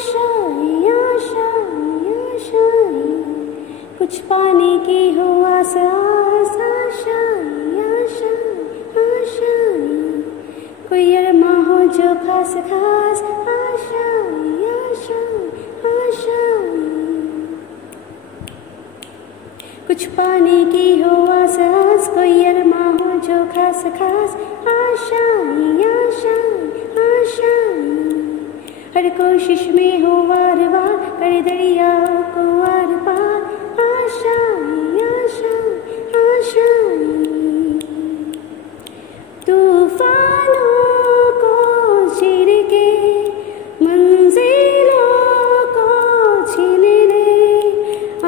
आशाएं आशाएं आशाएं, कुछ पाने की हो आस आस, आशाएं आशाएं आशाएं, कोई अरमा हो जो खास खास, आशाएं आशाएं आशाएं, कुछ पाने की हो आस आस, कोई अरमा हो जो खास खास, आशाएं आशाएं आशाएं, हर कोशिश में हो वार वार, कर दरियाओं को आर पार, आशाएं आशाएं आशाएं, तूफानों को चीर के मंजिलों को छीन ले,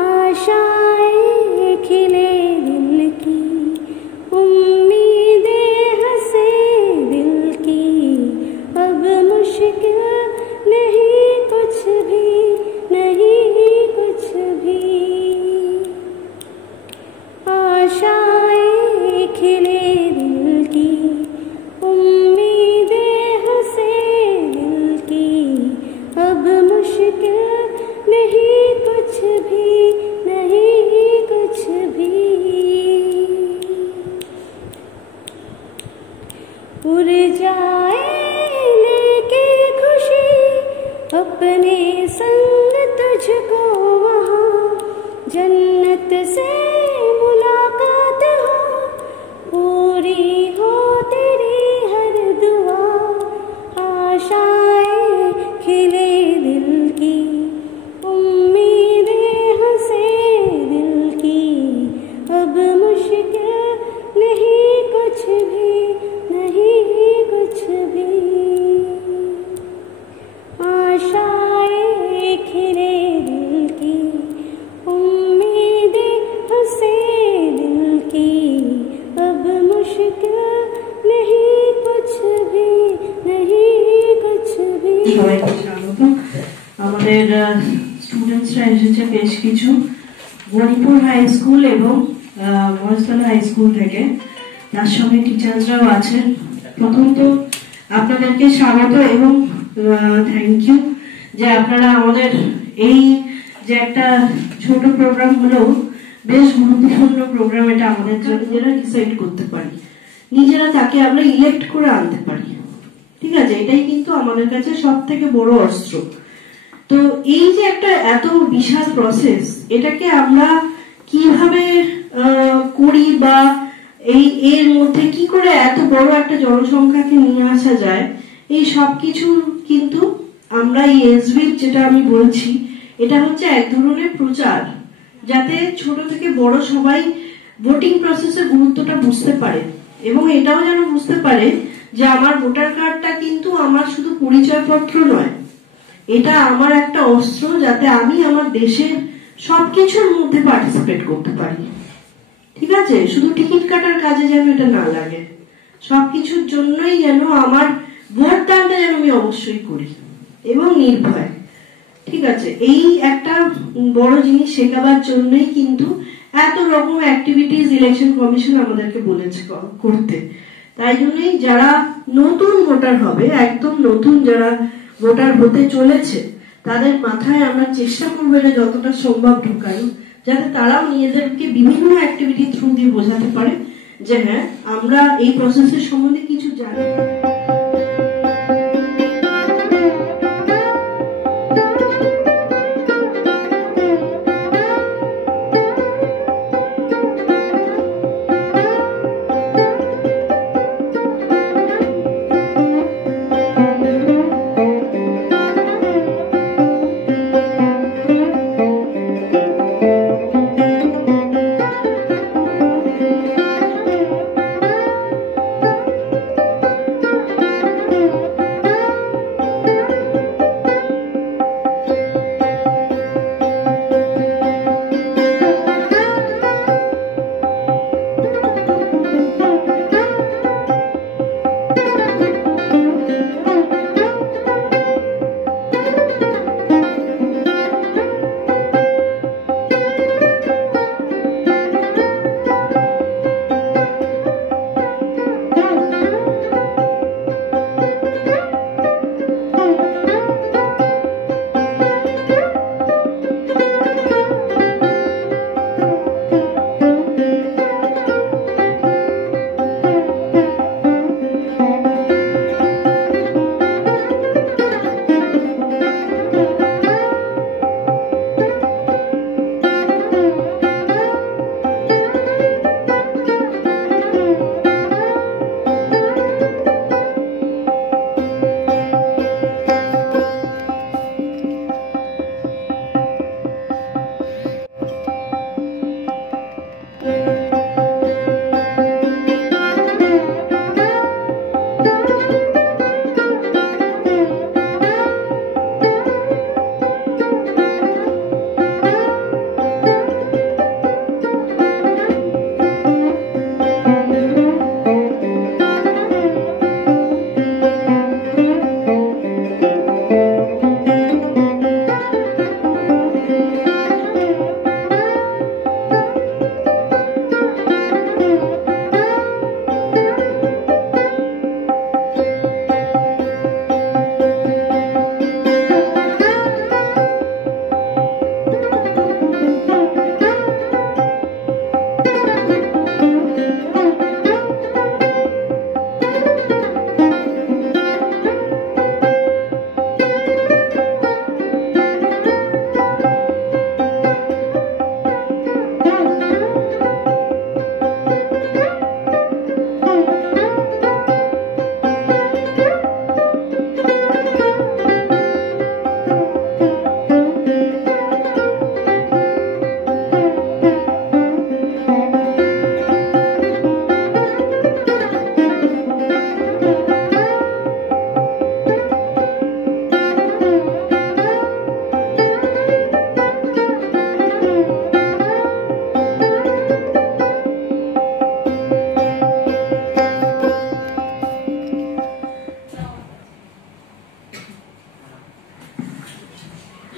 आशाएं खिले दिल की, उम्मीदें हंसे दिल की, अब मुश्किल नहीं कुछ भी, नहीं कुछ भी, आशाएं खिले दिल की, उम्मीदें हंसे दिल की, अब मुश्किल नहीं कुछ भी, नहीं कुछ भी, उड़ जाए लेके खुशी अपने संग तुझको वहाँ, जन्नत से मुलाकात हो, पूरी हो तेरी हर दुआ, आशाएं खिले दिल की, उम्मीदें हंसे दिल की, अब मुश्किल नहीं कुछ भी, नहीं कुछ भी, आशाएं खिले दिल की, उम्मीदें हंसे दिल की, अब मुश्किल नहीं कुछ भी, नहीं कुछ भी। আমাদের স্টুডেন্টসরা এসেছে বেশ কিছু গরিপুর হাই স্কুল এবং মহেশতলা হাই স্কুল থেকে, তার সঙ্গে টিচার্সরাও আছেন। প্রথমত আপনাদেরকে স্বাগত এবং থ্যাংক ইউ যে আপনারা আমাদের এই যে একটা ছোট প্রোগ্রাম হলো, বেশ গুরুত্বপূর্ণ প্রোগ্রাম এটা আমাদের জন্য, নিজেরা ডিসাইড করতে পারি, নিজেরা তাকে আমরা ইলেক্ট করে আনতে পারি, ঠিক আছে? এটাই কিন্তু আমাদের কাছে সব থেকে বড় অস্ত্র। তো এই যে একটা এত বিশাল প্রসেস, এটাকে আমরা কিভাবে করি বা এর মধ্যে কি করে এত বড় একটা জনসংখ্যাকে নিয়ে আসা যায়, এই সবকিছু কিন্তু আমরা এই এসবি যেটা আমি বলছি, এটা হচ্ছে এক ধরনের প্রচার, যাতে ছোট থেকে বড় সবাই ভোটিং প্রসেসের গুরুত্বটা বুঝতে পারে এবং এটাও যেন বুঝতে পারে যে আমার ভোটার কার্ডটা কিন্তু আমার শুধু পরিচয়পত্র নয়, এটা আমার একটা অস্ত্র, যাতে আমি আমার দেশের সবকিছুর মধ্যে পার্টিসিপেট করতে পারি, ঠিক আছে? শুধু টিকিট কাটার কাজে যেন এটা না লাগে, সবকিছুর জন্যই যেন আমার ভোটদানটা যেন আমি অবশ্যই করি এবং নির্ভয়, ঠিক আছে? এই একটা বড় জিনিস শেখাবার জন্যই কিন্তু এত রকম অ্যাক্টিভিটিস ইলেকশন কমিশন আমাদেরকে বলেছে করতে। তাই জন্যই যারা নতুন ভোটার হবে, একদম নতুন যারা ভোটার হতে চলেছে, তাদের মাথায় আমরা চেষ্টা করবো এটা যতটা সম্ভব ঢুকাই, যাতে তারাও নিজেদেরকে বিভিন্ন অ্যাক্টিভিটি থ্রু দিয়ে বোঝাতে পারে যে হ্যাঁ, আমরা এই প্রসেসের সম্বন্ধে কিছু জানি।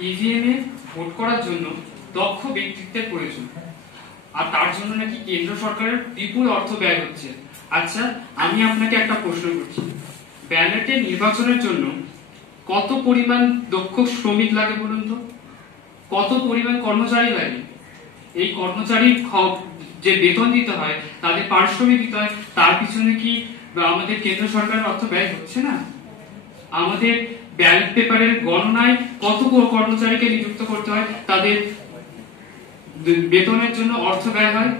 ইভিএম এ ভোট করার জন্য দক্ষ ব্যক্তিত্বের প্রয়োজন, আর তার জন্য নাকি কেন্দ্র সরকারের বিপুল অর্থ ব্যয় হচ্ছে। আচ্ছা, আমি আপনাকে একটা প্রশ্ন করছি, ব্যালটে নির্বাচনের জন্য কত পরিমাণ দক্ষ শ্রমিক লাগে বলুন তো? কত পরিমাণ কর্মচারী লাগে? এই কর্মচারীর যে বেতন দিতে হয়, তাদের পারিশ্রমিক দিতে হয়, তার পিছনে কি আমাদের কেন্দ্র সরকারের অর্থ ব্যয় হচ্ছে না? আমাদের ব্যালট পেপারের গণনায় কত কর্মচারীকে নিযুক্ত করতে হয়, তাদের বেতনের জন্য অর্থ ব্যয় হয়।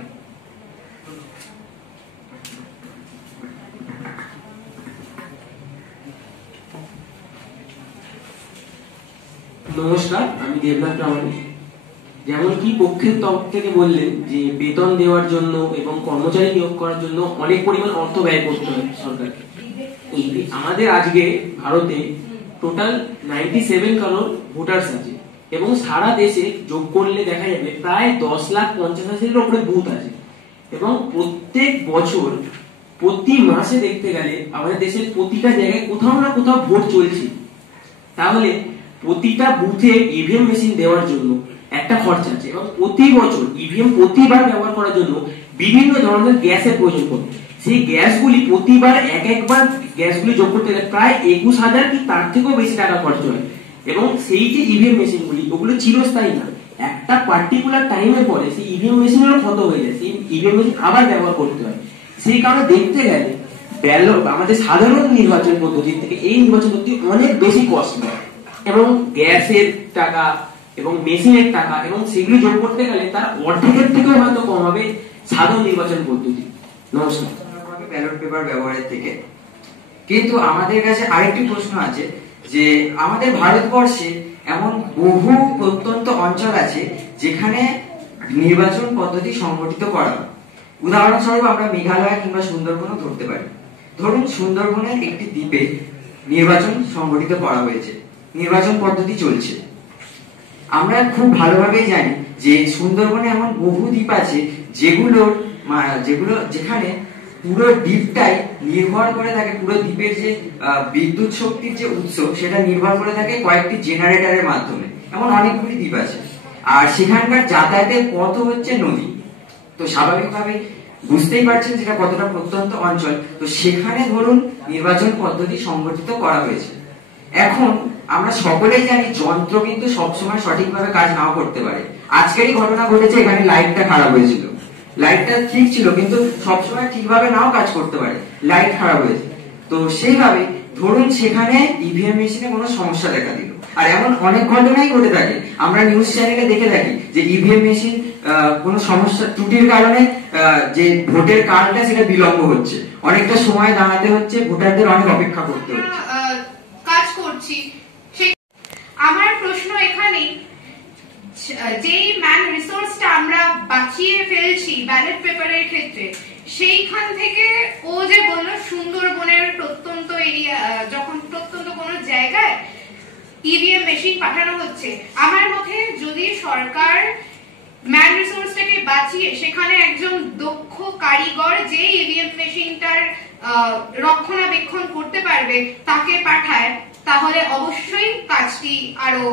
নমস্কার, আমি দেবনাথ প্রামাণিক। যেমন কি পক্ষের তরফ থেকে বললেন যে বেতন দেওয়ার জন্য এবং কর্মচারী নিয়োগ করার জন্য অনেক পরিমাণ অর্থ ব্যয় করতে হয় সরকারকে। আমাদের আজকে ভারতে টোটাল 97 কারোর ভোটার্স আছে এবং সারা দেশে যোগ করলে দেখা যাবে প্রায় 10,50,000-এর উপরে বুথ আছে এবং প্রত্যেক বছর প্রতি মাসে দেখতে গেলে আমাদের দেশের প্রতিটা জায়গায় কোথাও না কোথাও ভোট চলছে। তাহলে প্রতিটা বুথে ইভিএম মেশিন দেওয়ার জন্য একটা খরচা আছে এবং প্রতি বছর ইভিএম প্রতিবার ব্যবহার করার জন্য বিভিন্ন ধরনের গ্যাসের প্রয়োজন পড়ে। সেই গ্যাসগুলি প্রতিবার একবার গ্যাসগুলি যোগ করতে গেলে প্রায় 21,000 কি তার থেকেও বেশি টাকা খরচ হয় এবং সেই যে ইভিএম মেশিনগুলি ওগুলো চিরস্থায়ী না, একটা পার্টিকুলার টাইমের পরে সেই ইভিএম মেশিনেরও ক্ষত হয়ে যায়, সেই ইভিএম মেশিন আবার ব্যবহার করতে হয়। সেই কারণে দেখতে গেলে আমাদের সাধারণ নির্বাচন পদ্ধতি থেকে এই নির্বাচন পদ্ধতি অনেক বেশি কস্টলি এবং গ্যাসের টাকা এবং মেশিনের টাকা এবং সেগুলি যোগ করতে গেলে তার অর্ধেকের থেকেও হয়তো কম হবে সাধারণ নির্বাচন পদ্ধতি। নমস্কার। ব্যালট পেপার ব্যবহারের থেকে কিন্তু আমাদের কাছে আরেকটি প্রশ্ন আছে যে আমাদের ভারতবর্ষে এমন বহু প্রত্যন্ত অঞ্চল আছে যেখানে নির্বাচন পদ্ধতি সংগঠিত করা হয়। উদাহরণস্বরূপ আমরা মেঘালয় কিংবা সুন্দরবনও ধরতে পারি। ধরুন সুন্দরবনের একটি দ্বীপে নির্বাচন সংগঠিত করা হয়েছে, নির্বাচন পদ্ধতি চলছে। আমরা খুব ভালোভাবেই জানি যে সুন্দরবনে এমন বহু দ্বীপ আছে যেখানে পুরো দ্বীপটাই নির্ভর করে থাকে, পুরো দ্বীপের যে বিদ্যুৎ শক্তির যে উৎস সেটা নির্ভর করে থাকে কয়েকটি জেনারেটরের মাধ্যমে। এমন অনেকগুলি দ্বীপ আছে আর সেখানকার যাতায়াতের পথ হচ্ছে নদী। তো স্বাভাবিকভাবে বুঝতেই পারছেন যেটা কতটা প্রত্যন্ত অঞ্চল। তো সেখানে ধরুন নির্বাচন পদ্ধতি সংগঠিত করা হয়েছে। এখন আমরা সকলেই জানি যন্ত্র কিন্তু সবসময় সঠিকভাবে কাজ নাও করতে পারে। আজকেরই ঘটনা ঘটেছে, এখানে লাইটটা খারাপ হয়েছিল, লাইটটা ঠিক ছিল কিন্তু সবসময় ঠিকভাবে নাও কাজ করতে পারে, লাইট খারাপ হয়েছে। তো সেইভাবে ধরুন সেখানে ইভিএম মেশিনে কোনো সমস্যা দেখা দিল, আর এমন অনেক ঘটনাই ঘটে থাকে। আমরা নিউজ চ্যানেলে দেখে থাকি যে ইভিএম মেশিন কোনো সমস্যা ত্রুটির কারণে যে ভোটের কালটা সেটা বিলম্ব হচ্ছে, অনেকটা সময় দাঁড়াতে হচ্ছে, ভোটারদের অনেক অপেক্ষা করতে হচ্ছে। কাজ করছি। আমার প্রশ্ন এখানে, যেই ম্যান রিসোর্সটা আমরা বাঁচিয়ে ফেলছি ব্যালট পেপারের ক্ষেত্রে, সেইখান থেকে ও যে বললো সুন্দরবনের প্রত্যন্ত এরিয়া, যখন প্রত্যন্ত কোনো জায়গায় ইভিএম মেশিন পাঠানো হচ্ছে, আমার মতে যদি সরকার ম্যান রিসোর্সটাকে বাঁচিয়ে সেখানে একজন দক্ষ কারিগর যে ইভিএম মেশিনটার রক্ষণাবেক্ষণ করতে পারবে তাকে পাঠায়, তাহলে অবশ্যই কাজটি আরো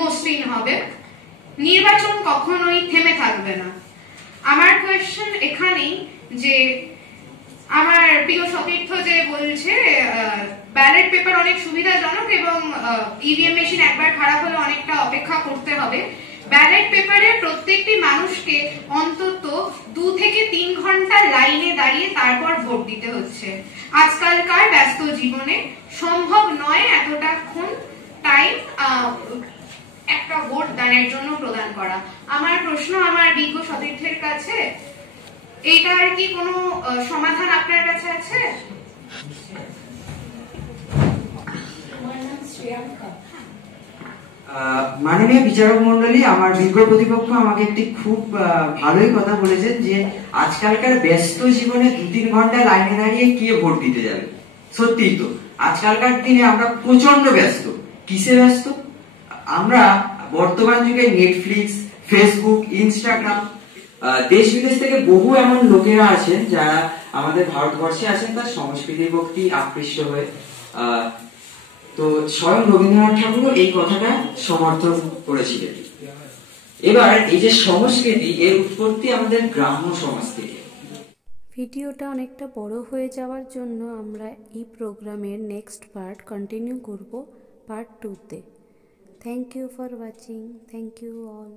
মসৃণ হবে, নির্বাচন কখনোই থেমে থাকবে না। আমার কোয়েশ্চেন এখানেই যে আমার প্রিয় সতীর্থ যে বলছে ব্যালট পেপার অনেক সুবিধাজনক এবং ইভিএম মেশিন একবার খারাপ হলে অনেকটা অপেক্ষা করতে হবে, ব্যালট পেপারে প্রত্যেকটি মানুষকে অন্তত 2 থেকে 3 ঘন্টা লাইনে দাঁড়িয়ে তারপর ভোট দিতে হচ্ছে। আজকালকার ব্যস্ত জীবনে সম্ভব নয় এতটাক্ষণ টাইম একটা ভোট দানের জন্য প্রদান করা। আমার প্রশ্ন আমার বিজ্ঞ সতীর্থের কাছে, এইটার কি কোনো সমাধান আপনার কাছে আছে? মাননীয় বিচারক মন্ডলী, আমার বিজ্ঞ প্রতিপক্ষ আমাকে একটি খুব ভালোই কথা বলেছেন যে আজকালকার ব্যস্ত জীবনে 2-3 ঘন্টা লাইনে দাঁড়িয়ে কে ভোট দিতে যাবে। সত্যি তো আজকালকার দিনে আমরা প্রচন্ড ব্যস্ত। কিসে ব্যস্ত? আমরা বর্তমান যুগে নেটফ্লিক্স, ফেসবুক, ইনস্টাগ্রাম, দেশ বিদেশ থেকে বহু এমন লোকেরা আছেন যারা আমাদের ভারতবর্ষে আছেন তার সংস্কৃতির প্রতি আকৃষ্ট হয়ে তো স্বয়ং রবীন্দ্রনাথ ঠাকুর এই কথাটা সমর্থন করেছিলেন। এবার এই যে সংস্কৃতি, এর উৎপত্তি আমাদের গ্রাম্য সমাজ থেকে। ভিডিওটা অনেকটা বড় হয়ে যাওয়ার জন্য আমরা এই প্রোগ্রামের নেক্সট পার্ট কন্টিনিউ করব পার্ট 2-তে। Thank you for watching. Thank you all.